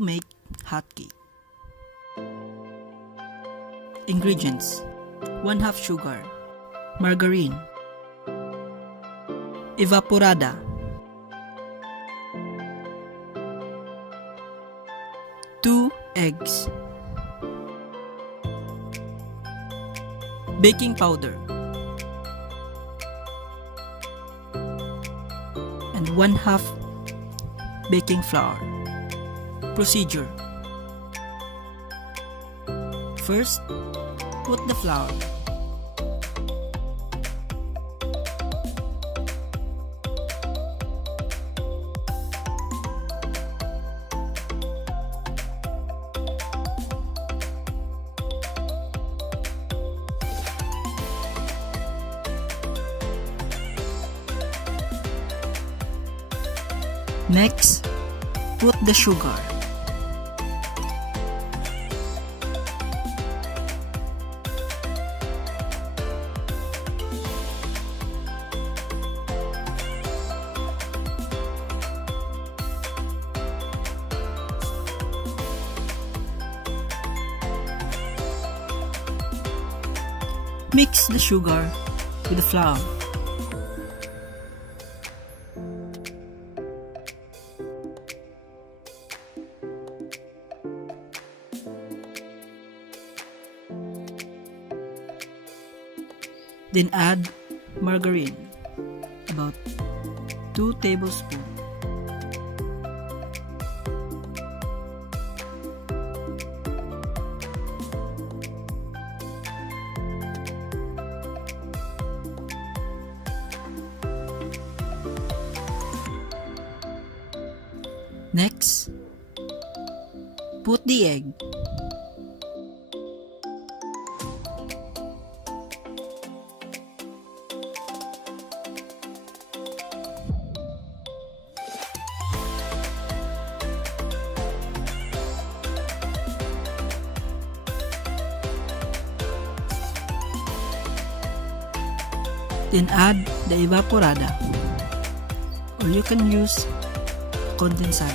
to make hot cake. Ingredients: 1/2 sugar, margarine, evaporada, two eggs, baking powder, and 1/2 baking flour. Procedure: first, put the flour, next, put the sugar, mix the sugar with the flour. Then add margarine, about 2 tablespoons. Next, put the egg. Then add the evaporada, or you can use condensada.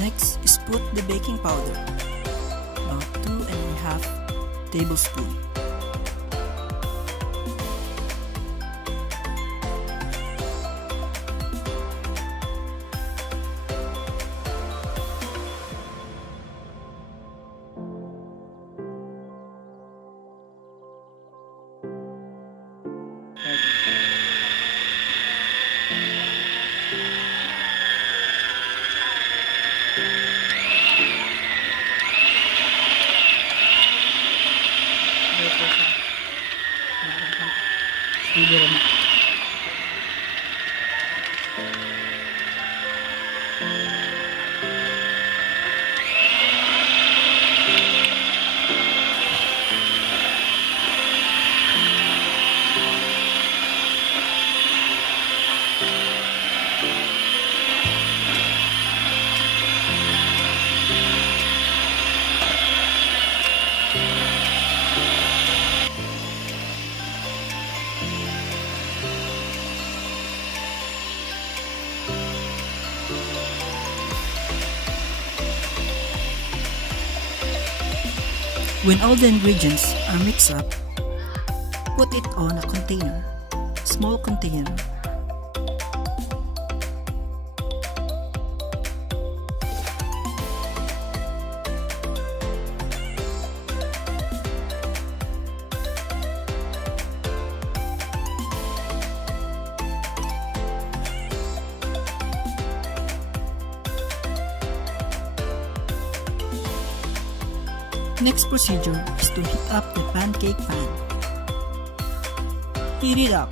Next is put the baking powder, about 2.5 tablespoons. When all the ingredients are mixed up, put it on a container, small container. Next procedure is to heat up the pancake pan. Heat it up.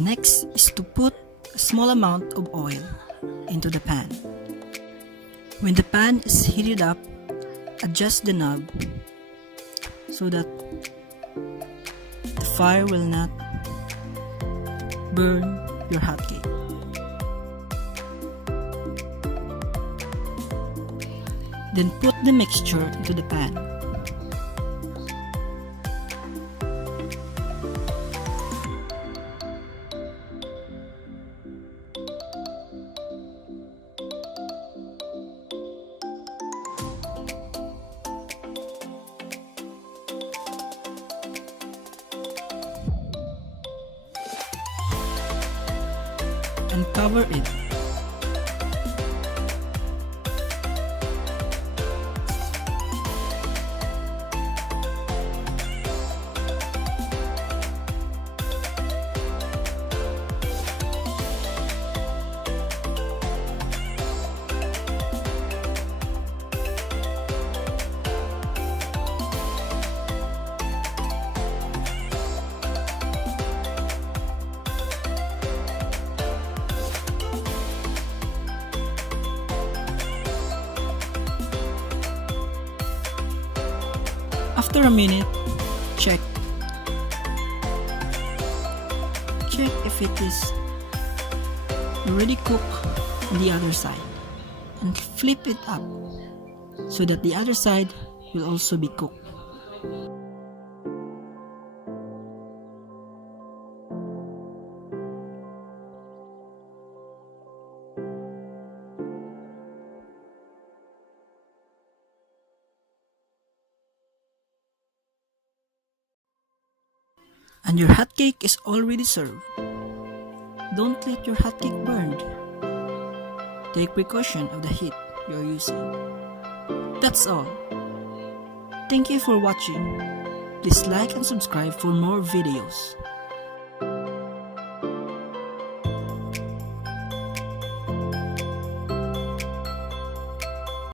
Next is to put a small amount of oil into the pan. When the pan is heated up, adjust the knob so that the fire will not burn your hot cake. Then put the mixture into the pan. And cover it. After a minute, check if it is already cooked on the other side, and flip it up so that the other side will also be cooked. And your hot cake is already served. Don't let your hot cake burn. Take precaution of the heat you're using. That's all. Thank you for watching. Please like and subscribe for more videos.